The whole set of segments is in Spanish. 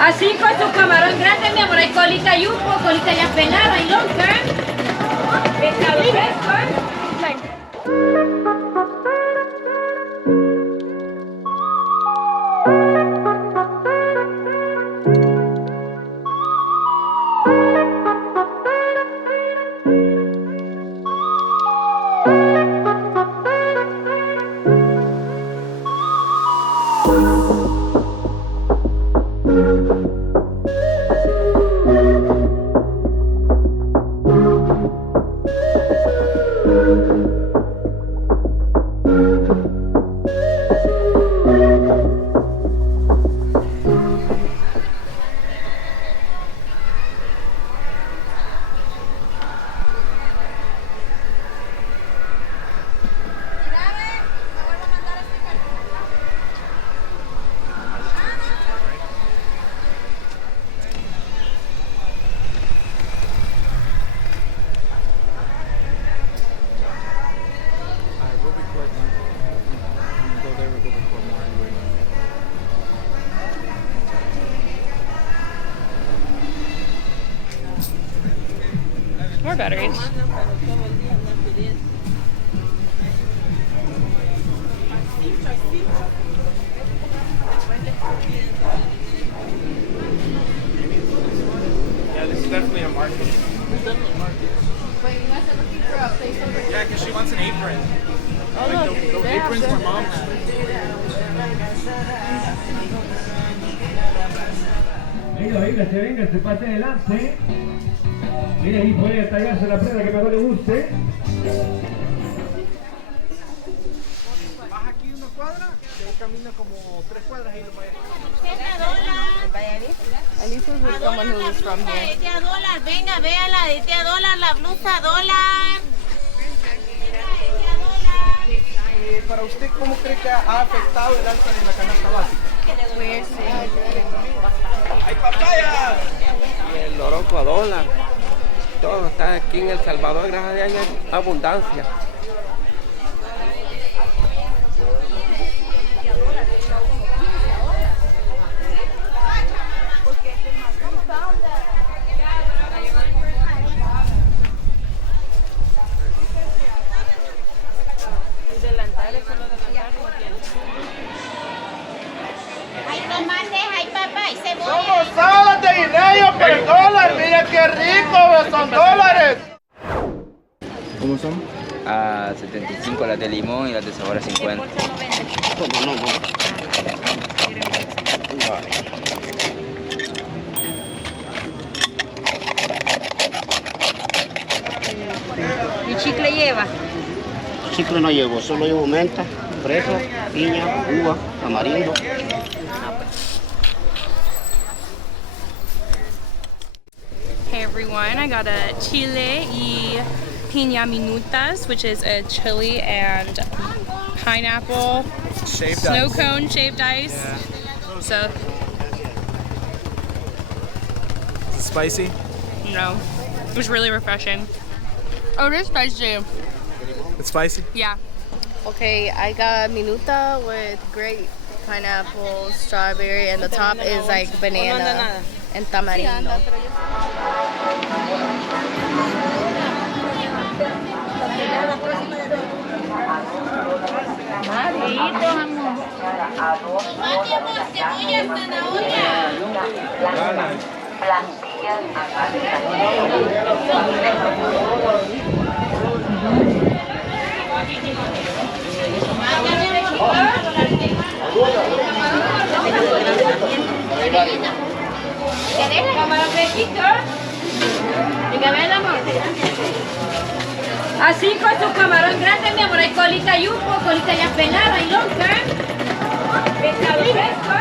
Así con su camarón grande, mi amor, hay colita yupo, colita ya pelada y lonca. Pescado fresco. More batteries. Yeah, this is definitely a market. It's definitely a market. Wait, you guys are looking for a place over here? Yeah, because she wants an apron. Oh, Like look, the they have aprons them. her mom had. Venga, véngase, pase adelante. Mire, ahí puede tallarse la prenda que mejor le guste. Baja aquí una cuadra, y ahí camina como 3 cuadras y lo vaya. Alicia is someone who is from here. De $1, venga, véala, de $1, la blusa $1. Para usted, ¿cómo cree que ha afectado el alza de la canasta básica? ¡Hay papayas! Y el loroco a $1. Todo está aquí en El Salvador, gracias a Dios, hay abundancia. Hay tomates, hay papa, hay cebolla. ¡Somos salas de guineo por $1! ¡Mira qué rico! ¡Son dólares! ¿Cómo son? A 75 las de limón y las de sabor a 50. ¿Y chicle lleva? Chicle no llevo, solo llevo menta, fresa, piña, uva, tamarindo. Hey everyone, I got a chile y piña minutas, which is a chili and pineapple Shaved snow ice. cone shaved ice. Yeah. So, Is it spicy? no, it was really refreshing. Oh, it is spicy. It's spicy? Yeah. Okay, I got minuta with great pineapple, strawberry, and the top is like banana and tamarindo. Cebolla, zanahoria. Camarón fresquito. Así con su camarón grande, mi amor, hay colita yupo, colita ya pelada y lonca. Pescado fresco.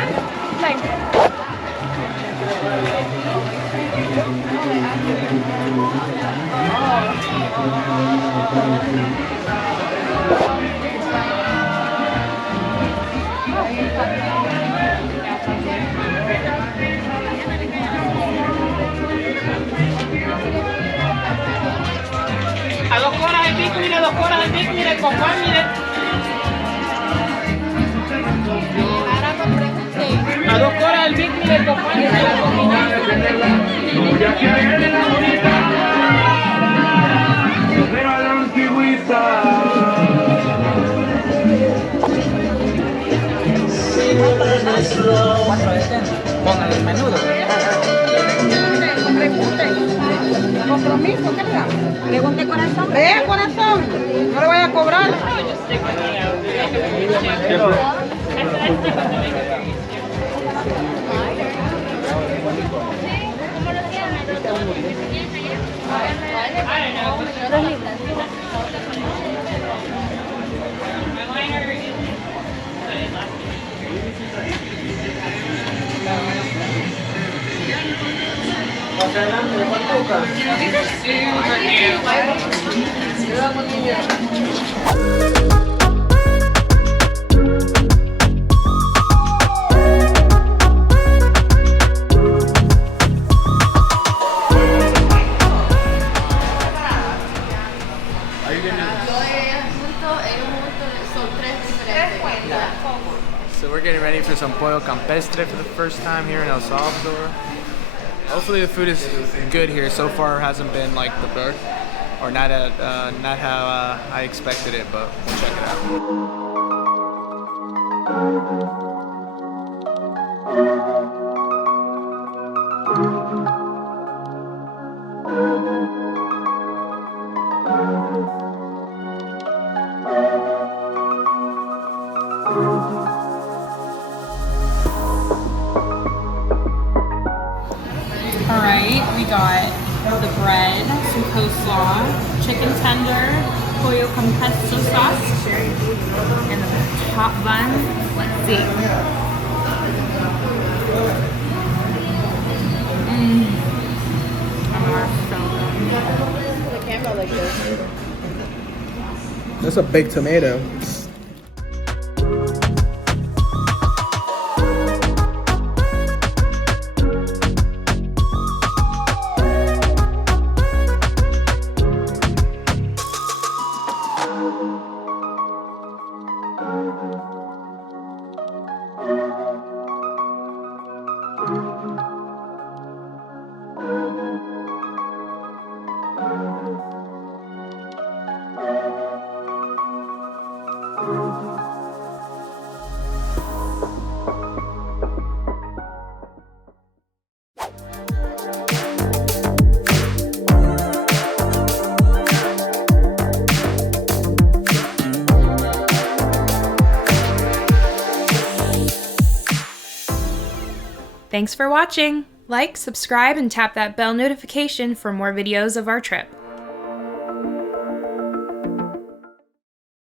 A 2 horas el pico, mire, 2 horas el pico, mire, con Juan, mire. A 2 horas el pico, mire, con Ya que viene la bonita, pero a la antigüita. Pongan el menudo. Compromiso, ¿qué tal? Pregunte corazón. Ve, corazón. No le voy a cobrar. So we're getting ready for some Pollo Campestre for the first time here in El Salvador. Hopefully the food is good here. So far hasn't been like the bird, or not how I expected it, but we'll check it out. Alright, we got the bread, some coleslaw, chicken tender, Pollo Campestre sauce, and the top bun. Let's see. The camera like this. That's a big tomato. Thanks for watching! Like, subscribe, and tap that bell notification for more videos of our trip.